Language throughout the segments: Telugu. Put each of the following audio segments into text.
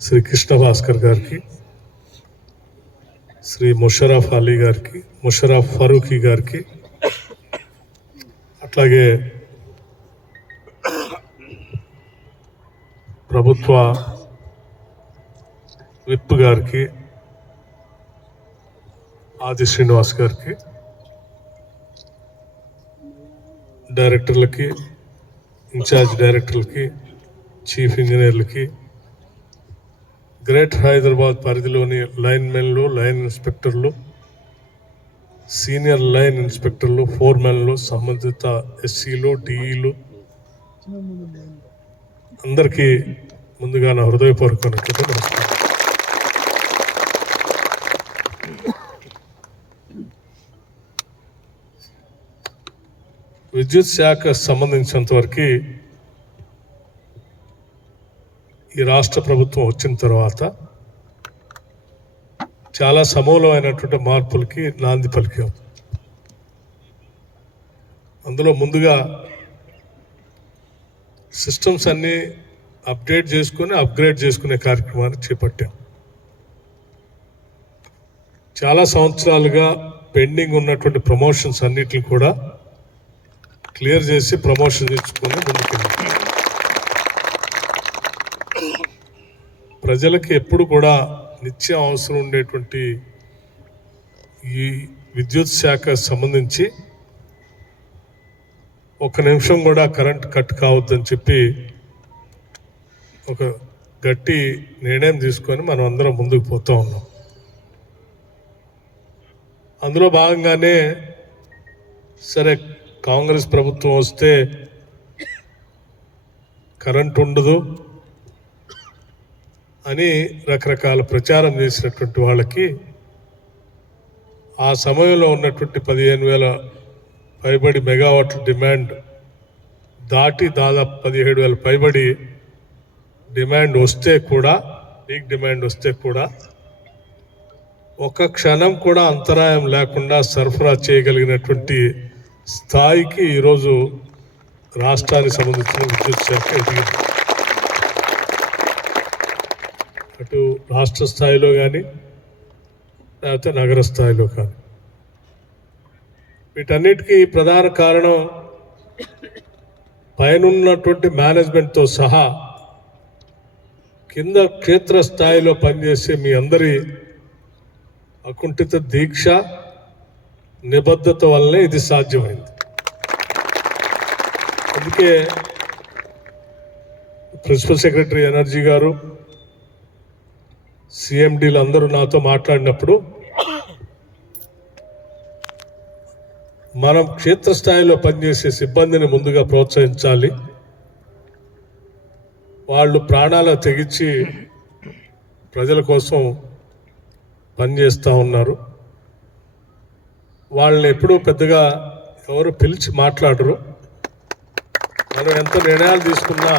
శ్రీ కృష్ణ భాస్కర్ గారికి, శ్రీ ముషరఫ్ అలీ గారికి, ముషరఫ్ ఫరూఖీ గారికి, అట్లాగే ప్రభుత్వ విప్ గారికి, ఆది శ్రీనివాస్ గారికి, డైరెక్టర్లకి, ఇన్ఛార్జ్ డైరెక్టర్లకి, చీఫ్ ఇంజనీర్లకి, గ్రేటర్ హైదరాబాద్ పరిధిలోని లైన్మెన్లు, లైన్ ఇన్స్పెక్టర్లు, సీనియర్ లైన్ ఇన్స్పెక్టర్లు, ఫోర్మెన్లు, సంబంధిత ఎస్సీలు, డిఈలు అందరికీ ముందుగా నా హృదయపూర్వక నమస్కారం. విద్యుత్ శాఖ సంబంధించినంత వరకు ఈ రాష్ట్ర ప్రభుత్వం వచ్చిన తర్వాత చాలా సమూలమైనటువంటి మార్పులకి నాంది పలికాం. అందులో ముందుగా సిస్టమ్స్ అన్నీ అప్డేట్ చేసుకొని అప్గ్రేడ్ చేసుకునే కార్యక్రమాన్ని చేపట్టాం. చాలా సంవత్సరాలుగా పెండింగ్ ఉన్నటువంటి ప్రమోషన్స్ అన్నిటిని కూడా క్లియర్ చేసి ప్రమోషన్ తెచ్చుకొని ముందుకెళ్ళాం. ప్రజలకి ఎప్పుడు కూడా నిత్యం అవసరం ఉండేటువంటి ఈ విద్యుత్ శాఖ సంబంధించి ఒక నిమిషం కూడా కరెంట్ కట్ కావద్దని చెప్పి ఒక గట్టి నిర్ణయం తీసుకొని మనం అందరం ముందుకు పోతూ ఉన్నాం. అందులో భాగంగానే సరే కాంగ్రెస్ ప్రభుత్వం వస్తే కరెంట్ ఉండదు అని రకరకాల ప్రచారం చేసినటువంటి వాళ్ళకి ఆ సమయంలో ఉన్నటువంటి 15,000 పైబడి మెగావాట్ల డిమాండ్ దాటి దాదాపు 17,000 పైబడి డిమాండ్ వస్తే కూడా, పీక్ డిమాండ్ వస్తే కూడా ఒక క్షణం కూడా అంతరాయం లేకుండా సరఫరా చేయగలిగినటువంటి స్థాయికి ఈరోజు రాష్ట్రానికి సంబంధించిన విద్యుత్ శాఖ ఎదిగింది. అటు రాష్ట్ర స్థాయిలో కానీ లేకపోతే నగర స్థాయిలో కానీ. వీటన్నిటికీ ప్రధాన కారణం పైనున్నటువంటి మేనేజ్మెంట్తో సహా కింద క్షేత్ర స్థాయిలో పనిచేసే మీ అందరి అకుంఠిత దీక్ష, నిబద్ధత వల్లనే ఇది సాధ్యమైంది. అందుకే ప్రిన్సిపల్ సెక్రటరీ ఎనర్జీ గారు, సిఎండీలు అందరూ నాతో మాట్లాడినప్పుడు మనం క్షేత్రస్థాయిలో పనిచేసే సిబ్బందిని ముందుగా ప్రోత్సహించాలి. వాళ్ళు ప్రాణాలు తెగించి ప్రజల కోసం పనిచేస్తూ ఉన్నారు. వాళ్ళని ఎప్పుడూ పెద్దగా ఎవరు పిలిచి మాట్లాడరు. మనం ఎంత నిర్ణయాలు తీసుకున్నా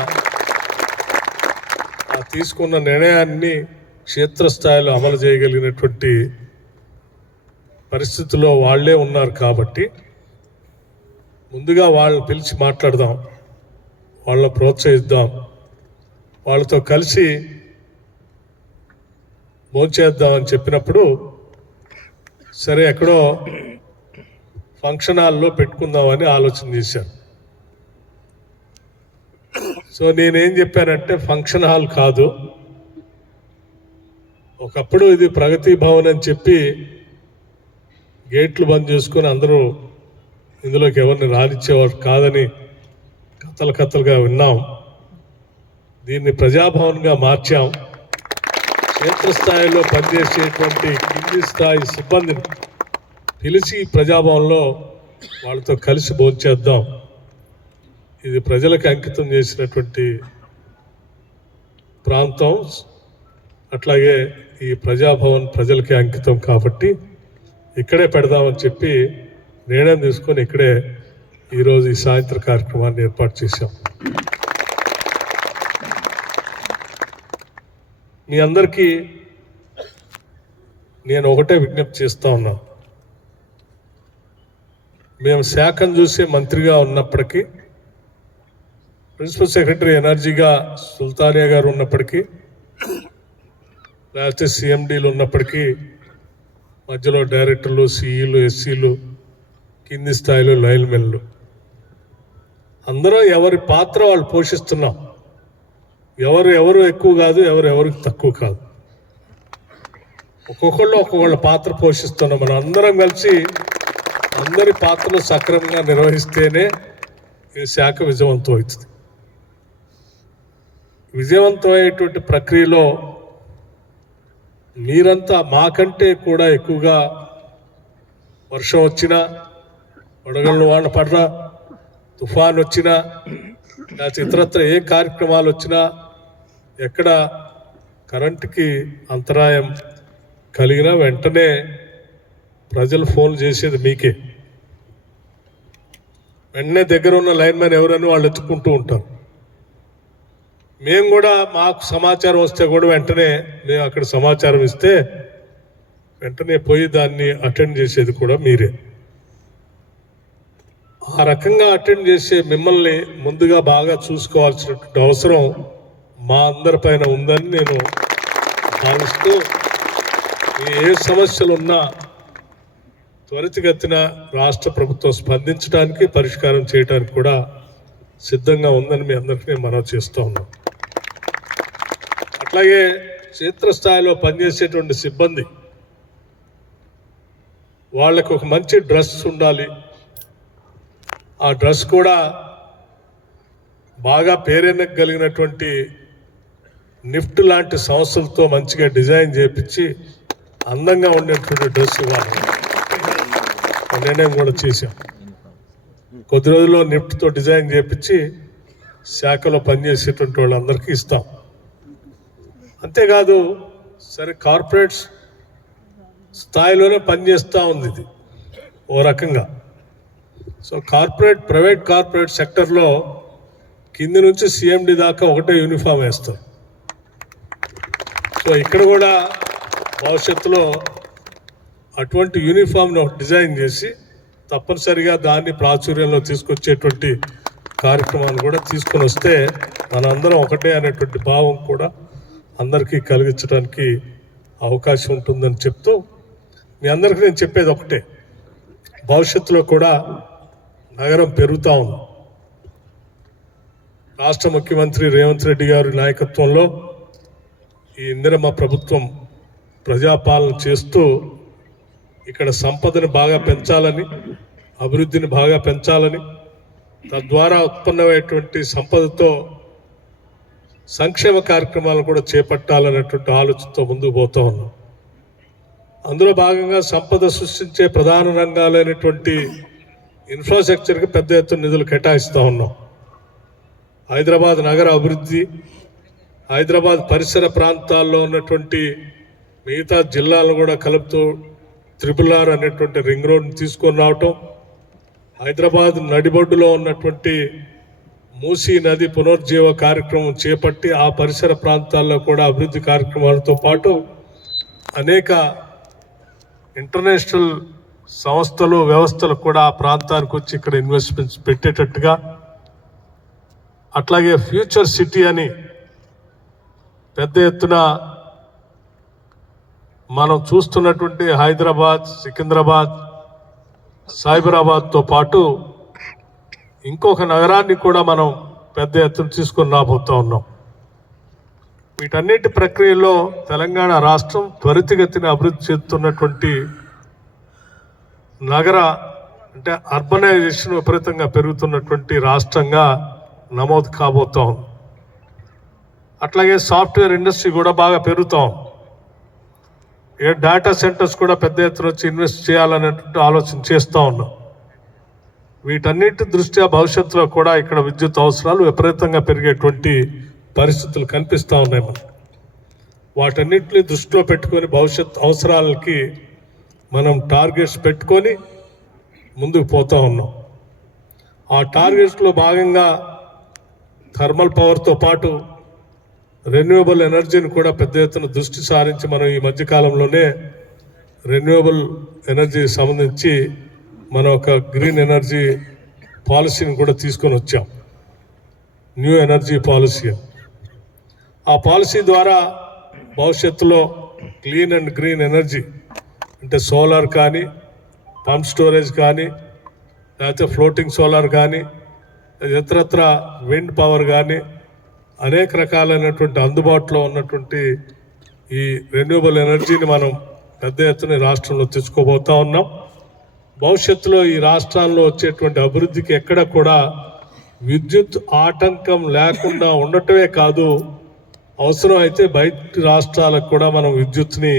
ఆ తీసుకున్న నిర్ణయాన్ని క్షేత్రస్థాయిలో అమలు చేయగలిగినటువంటి పరిస్థితుల్లో వాళ్ళే ఉన్నారు. కాబట్టి ముందుగా వాళ్ళని పిలిచి మాట్లాడదాం, వాళ్ళని ప్రోత్సహిద్దాం, వాళ్ళతో కలిసి భోంచేద్దామని చెప్పినప్పుడు సరే ఎక్కడో ఫంక్షన్ హాల్లో పెట్టుకుందామని ఆలోచన చేశాను. సో నేనేం చెప్పానంటే ఫంక్షన్ హాల్ కాదు, ఒకప్పుడు ఇది ప్రగతి భవన్ అని చెప్పి గేట్లు బంద్ చేసుకొని అందరూ ఇందులోకి ఎవరిని రానిచ్చేవారు కాదని కథలుగా విన్నాం. దీన్ని ప్రజాభవన్గా మార్చాం. క్షేత్రస్థాయిలో పనిచేసేటువంటి కింది స్థాయి సిబ్బందిని పిలిచి ప్రజాభవన్లో వాళ్ళతో కలిసి భోంచేద్దాం. ఇది ప్రజలకు అంకితం చేసినటువంటి ప్రాంతం, అట్లాగే ఈ ప్రజాభవన్ ప్రజలకి అంకితం కాబట్టి ఇక్కడే పెడదామని చెప్పి నిర్ణయం తీసుకొని ఇక్కడే ఈరోజు ఈ సాయంత్ర కార్యక్రమాన్ని ఏర్పాటు చేశాం. మీ అందరికీ నేను ఒకటే విజ్ఞప్తి చేస్తూ ఉన్నాను. మేము శాఖను చూసే మంత్రిగా ఉన్నప్పటికీ, ప్రిన్సిపల్ సెక్రటరీ ఎనర్జీగా సుల్తానియా గారు ఉన్నప్పటికీ, లేకపోతే సిఎండీలు ఉన్నప్పటికీ మధ్యలో డైరెక్టర్లు, సిఈలు, ఎస్సీలు, కింది స్థాయిలో లైన్మెన్లు, అందరూ ఎవరి పాత్ర వాళ్ళు పోషిస్తున్నాం. ఎవరు ఎక్కువ కాదు, ఎవరికి తక్కువ కాదు. ఒక్కొక్కళ్ళ పాత్ర పోషిస్తున్నాం. మనం అందరం కలిసి అందరి పాత్రలు సక్రమంగా నిర్వహిస్తేనే ఈ శాఖ విజయవంతం అవుతుంది. విజయవంతమయ్యేటువంటి ప్రక్రియలో మీరంతా మాకంటే కూడా ఎక్కువగా వర్షం వచ్చినా, వడగళ్ళు వాన పడ్డా, తుఫాన్ వచ్చినా, లేకపోతే ఇతరత్ర ఏ కార్యక్రమాలు వచ్చినా, ఎక్కడ కరెంటుకి అంతరాయం కలిగినా వెంటనే ప్రజలు ఫోన్ చేసేది మీకే. వెంటనే దగ్గర ఉన్న లైన్మెన్ ఎవరని వాళ్ళు ఎత్తుకుంటూ ఉంటారు. మేము కూడా మాకు సమాచారం వస్తే కూడా వెంటనే మేము అక్కడ సమాచారం ఇస్తే వెంటనే పోయి దాన్ని అటెండ్ చేసేది కూడా మీరే. ఆ రకంగా అటెండ్ చేసే మిమ్మల్ని ముందుగా బాగా చూసుకోవాల్సినటువంటి అవసరం మా అందరిపైన ఉందని నేను భావిస్తూ, ఏ సమస్యలు ఉన్నా త్వరితగతిన రాష్ట్ర ప్రభుత్వం స్పందించడానికి, పరిష్కారం చేయడానికి కూడా సిద్ధంగా ఉందని మీ అందరికీ నేను మనవి చేస్తూ ఉన్నాను. అట్లాగే క్షేత్రస్థాయిలో పనిచేసేటువంటి సిబ్బంది వాళ్ళకు ఒక మంచి డ్రెస్ ఉండాలి. ఆ డ్రెస్ కూడా బాగా పేరెన్నగలిగినటువంటి నిఫ్ట్ లాంటి సంస్థలతో మంచిగా డిజైన్ చేయించి అందంగా ఉండేటువంటి డ్రెస్ ఇవ్వాలి. నిర్ణయం కూడా చేశాం. కొద్ది రోజుల్లో నిఫ్ట్తో డిజైన్ చేయించి శాఖలో పనిచేసేటువంటి వాళ్ళందరికీ ఇస్తాం. అంతేకాదు, సరే కార్పొరేట్స్ స్థాయిలోనే పనిచేస్తూ ఉంది ఇది ఓ రకంగా. సో ప్రైవేట్ కార్పొరేట్ సెక్టర్లో కింది నుంచి సిఎండి దాకా ఒకటే యూనిఫామ్ వేస్తారు. సో ఇక్కడ కూడా భవిష్యత్తులో అటువంటి యూనిఫామ్ను డిజైన్ చేసి తప్పనిసరిగా దాన్ని ప్రాచుర్యంలో తీసుకొచ్చేటువంటి కార్యక్రమాన్ని కూడా తీసుకొని వస్తే మనందరం ఒకటే అనేటువంటి భావం కూడా అందరికీ కలిగించడానికి అవకాశం ఉంటుందని చెప్తూ, మీ అందరికీ నేను చెప్పేది ఒకటే, భవిష్యత్తులో కూడా నగరం పెరుగుతూ ఉంది. రాష్ట్ర ముఖ్యమంత్రి రేవంత్ రెడ్డి గారి నాయకత్వంలో ఈ ఇందిరమ్మ ప్రభుత్వం ప్రజాపాలన చేస్తూ ఇక్కడ సంపదను బాగా పెంచాలని, అభివృద్ధిని బాగా పెంచాలని, తద్వారా ఉత్పన్నమయ్యేటువంటి సంపదతో సంక్షేమ కార్యక్రమాలను కూడా చేపట్టాలనేటువంటి ఆలోచనతో ముందుకు పోతూ ఉన్నాం. అందులో భాగంగా సంపద సృష్టించే ప్రధాన రంగాలైనటువంటి ఇన్ఫ్రాస్ట్రక్చర్కి పెద్ద ఎత్తున నిధులు కేటాయిస్తూ ఉన్నాం. హైదరాబాద్ నగర అభివృద్ధి, హైదరాబాద్ పరిసర ప్రాంతాల్లో ఉన్నటువంటి మిగతా జిల్లాలను కూడా కలుపుతూ RRR అనేటువంటి రింగ్ రోడ్ని తీసుకొని రావటం, హైదరాబాద్ నడిబొడ్డులో ఉన్నటువంటి మూసీ నది పునరుజ్జీవ కార్యక్రమం చేపట్టి ఆ పరిసర ప్రాంతాల్లో కూడా అభివృద్ధి కార్యక్రమాలతో పాటు అనేక ఇంటర్నేషనల్ సంస్థలు, వ్యవస్థలు కూడా ఆ ప్రాంతానికి వచ్చి ఇక్కడ ఇన్వెస్ట్మెంట్స్ పెట్టేటట్టుగా, అట్లాగే ఫ్యూచర్ సిటీ అని పెద్ద ఎత్తున మనం చూస్తున్నటువంటి హైదరాబాద్, సికింద్రాబాద్, సైబరాబాద్తో పాటు ఇంకొక నగరాన్ని కూడా మనం పెద్ద ఎత్తున తీసుకొని రాబోతూ ఉన్నాం. వీటన్నిటి ప్రక్రియలో తెలంగాణ రాష్ట్రం త్వరితగతిన అభివృద్ధి చెందుతున్నటువంటి నగర అంటే అర్బనైజేషన్ విపరీతంగా పెరుగుతున్నటువంటి రాష్ట్రంగా నమోదు కాబోతా ఉంది. అట్లాగే సాఫ్ట్వేర్ ఇండస్ట్రీ కూడా బాగా పెరుగుతాం. డేటా సెంటర్స్ కూడా పెద్ద ఎత్తున వచ్చి ఇన్వెస్ట్ చేయాలనేటువంటి ఆలోచన చేస్తూ ఉన్నాం. వీటన్నిటి దృష్ట్యా భవిష్యత్తులో కూడా ఇక్కడ విద్యుత్ అవసరాలు విపరీతంగా పెరిగేటువంటి పరిస్థితులు కనిపిస్తూ ఉన్నాయి మనకు. వాటన్నిటిని దృష్టిలో పెట్టుకొని భవిష్యత్ అవసరాలకి మనం టార్గెట్స్ పెట్టుకొని ముందుకు పోతూ ఉన్నాం. ఆ టార్గెట్స్లో భాగంగా థర్మల్ పవర్తో పాటు రెన్యూవబుల్ ఎనర్జీని కూడా పెద్ద ఎత్తున దృష్టి సారించి మనం ఈ మధ్యకాలంలోనే రెన్యూవబుల్ ఎనర్జీకి సంబంధించి మనం ఒక గ్రీన్ ఎనర్జీ పాలసీని కూడా తీసుకొని వచ్చాం, న్యూ ఎనర్జీ పాలసీ. ఆ పాలసీ ద్వారా భవిష్యత్తులో క్లీన్ అండ్ గ్రీన్ ఎనర్జీ అంటే సోలార్ కానీ, పంప్ స్టోరేజ్ కానీ, లేకపోతే ఫ్లోటింగ్ సోలార్ కానీ, ఇతరత్ర విండ్ పవర్ కానీ, అనేక రకాలైనటువంటి అందుబాటులో ఉన్నటువంటి ఈ రెన్యూబుల్ ఎనర్జీని మనం పెద్ద ఎత్తున రాష్ట్రంలో తెచ్చుకోబోతా ఉన్నాం. భవిష్యత్తులో ఈ రాష్ట్రాల్లో వచ్చేటువంటి అభివృద్ధికి ఎక్కడ కూడా విద్యుత్ ఆటంకం లేకుండా ఉండటమే కాదు, అవసరం అయితే బయట రాష్ట్రాలకు కూడా మనం విద్యుత్ని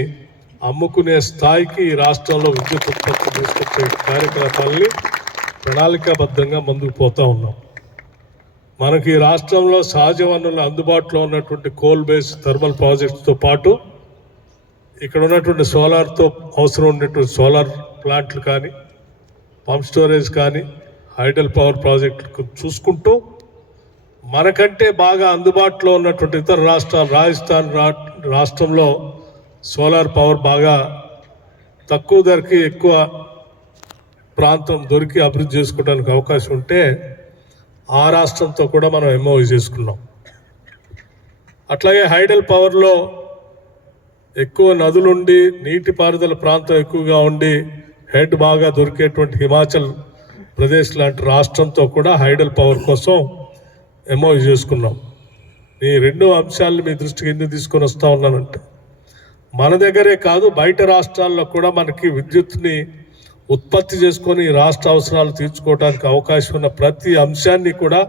అమ్ముకునే స్థాయికి ఈ రాష్ట్రంలో విద్యుత్ ఉత్పత్తి తీసుకొచ్చే కార్యకలాపాలని ప్రణాళికాబద్ధంగా ముందుకు పోతా ఉన్నాం. మనకి ఈ రాష్ట్రంలో సహజ వనరులు అందుబాటులో ఉన్నటువంటి కోల్ బేస్డ్ థర్మల్ ప్రాజెక్ట్స్తో పాటు ఇక్కడ ఉన్నటువంటి సోలార్తో అవసరం ఉన్నటువంటి సోలార్ ప్లాంట్లు కానీ, పంప్ స్టోరేజ్ కానీ, హైడల్ పవర్ ప్రాజెక్టులు చూసుకుంటూ మనకంటే బాగా అందుబాటులో ఉన్నటువంటి ఇతర రాష్ట్రాలు, రాజస్థాన్ రాష్ట్రంలో సోలార్ పవర్ బాగా తక్కువ ధరకి ఎక్కువ ప్రాంతం దొరికి అభివృద్ధి చేసుకోవడానికి అవకాశం ఉంటే ఆ రాష్ట్రంతో కూడా మనం ఎంఓయూ చేసుకున్నాం. అట్లాగే హైడల్ పవర్లో ఎక్కువ నదులుండి నీటిపారుదల ప్రాంతం ఎక్కువగా ఉండి హెడ్ బాగా దొరికేటువంటి హిమాచల్ ప్రదేశ్ లాంటి రాష్ట్రంతో కూడా హైడల్ పవర్ కోసం ఎంఓయూ చేసుకున్నాం. ఈ రెండు అంశాలను మీ దృష్టికి ఎందుకు తీసుకొని వస్తూ ఉన్నానంటే, మన దగ్గరే కాదు బయట రాష్ట్రాల్లో కూడా మనకి విద్యుత్ని ఉత్పత్తి చేసుకొని రాష్ట్ర అవసరాలు తీర్చుకోవడానికి అవకాశం ఉన్న ప్రతి అంశాన్ని కూడా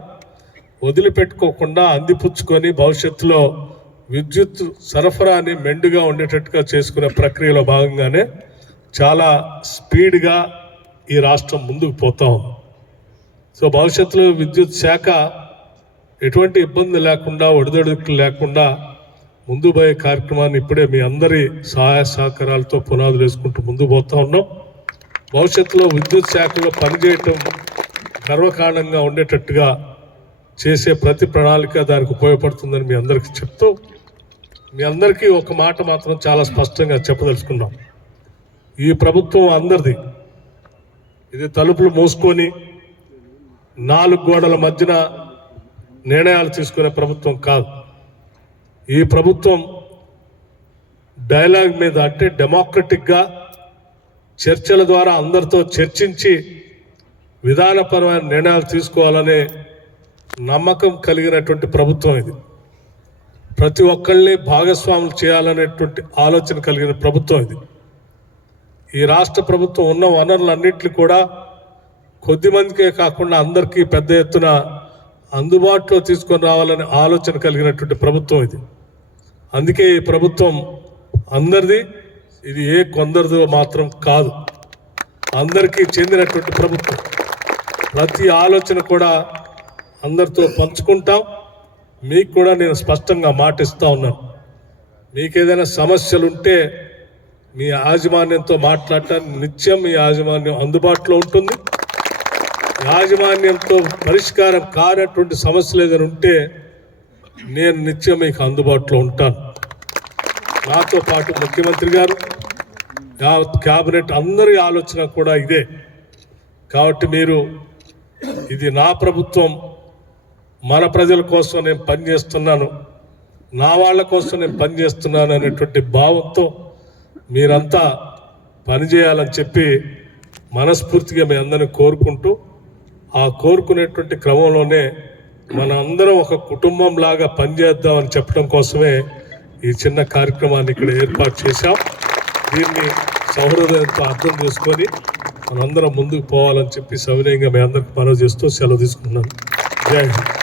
వదిలిపెట్టుకోకుండా అందిపుచ్చుకొని భవిష్యత్తులో విద్యుత్ సరఫరాని మెండుగా ఉండేటట్టుగా చేసుకునే ప్రక్రియలో భాగంగానే చాలా స్పీడ్గా ఈ రాష్ట్రం ముందుకు పోతా ఉంది. సో భవిష్యత్తులో విద్యుత్ శాఖ ఎటువంటి ఇబ్బంది లేకుండా, ఒడిదొడుకులు లేకుండా ముందు పోయే కార్యక్రమాన్ని ఇప్పుడే మీ అందరి సహాయ సహకారాలతో పునాదులు వేసుకుంటూ ముందుకు పోతా ఉన్నాం. భవిష్యత్తులో విద్యుత్ శాఖలో పనిచేయటం గర్వకారణంగా ఉండేటట్టుగా చేసే ప్రతి ప్రణాళిక దానికి ఉపయోగపడుతుందని మీ అందరికీ చెప్తూ, మీ అందరికీ ఒక మాట మాత్రం చాలా స్పష్టంగా చెప్పదలుచుకున్నాం. ఈ ప్రభుత్వం అందరిది. ఇది తలుపులు మూసుకొని 4 గోడల మధ్యన నిర్ణయాలు తీసుకునే ప్రభుత్వం కాదు. ఈ ప్రభుత్వం డైలాగ్ మీద, అంటే డెమోక్రటిక్గా చర్చల ద్వారా అందరితో చర్చించి విధానపరమైన నిర్ణయాలు తీసుకోవాలనే నమ్మకం కలిగినటువంటి ప్రభుత్వం ఇది. ప్రతి ఒక్కళ్ళని భాగస్వాములు చేయాలనేటువంటి ఆలోచన కలిగిన ప్రభుత్వం ఇది. ఈ రాష్ట్ర ప్రభుత్వం ఉన్న వనరులన్నింటినీ కూడా కొద్దిమందికే కాకుండా అందరికీ పెద్ద ఎత్తున అందుబాటులో తీసుకొని రావాలనే ఆలోచన కలిగినటువంటి ప్రభుత్వం ఇది. అందుకే ఈ ప్రభుత్వం అందరిది, ఇది ఏ కొందరిదో మాత్రం కాదు, అందరికీ చెందినటువంటి ప్రభుత్వం. ప్రతి ఆలోచన కూడా అందరితో పంచుకుంటాం. మీకు కూడా నేను స్పష్టంగా మాటిస్తూ ఉన్నాను. మీకు ఏదైనా సమస్యలు ఉంటే మీ యాజమాన్యంతో మాట్లాడటానికి నిత్యం మీ యాజమాన్యం అందుబాటులో ఉంటుంది. యాజమాన్యంతో పరిష్కారం కానటువంటి సమస్యలు ఏదైనా ఉంటే నేను నిత్యం మీకు అందుబాటులో ఉంటాను. నాతో పాటు ముఖ్యమంత్రి గారు, క్యాబినెట్ అందరి ఆలోచన కూడా ఇదే. కాబట్టి మీరు, ఇది నా ప్రభుత్వం, మన ప్రజల కోసం నేను పనిచేస్తున్నాను, నా వాళ్ళ కోసం నేను పనిచేస్తున్నాను అనేటువంటి భావంతో మీరంతా పనిచేయాలని చెప్పి మనస్ఫూర్తిగా మీ అందరిని కోరుకుంటూ, ఆ కోరుకునేటువంటి క్రమంలోనే మన అందరం ఒక కుటుంబం లాగా పనిచేద్దామని చెప్పడం కోసమే ఈ చిన్న కార్యక్రమాన్ని ఇక్కడ ఏర్పాటు చేశాం. దీన్ని సౌహృదయంతో అర్థం చేసుకొని మనందరం ముందుకు పోవాలని చెప్పి సవినయంగా మీ అందరికి మనవి చేస్తూ సెలవు తీసుకున్నాను. జై హింద్.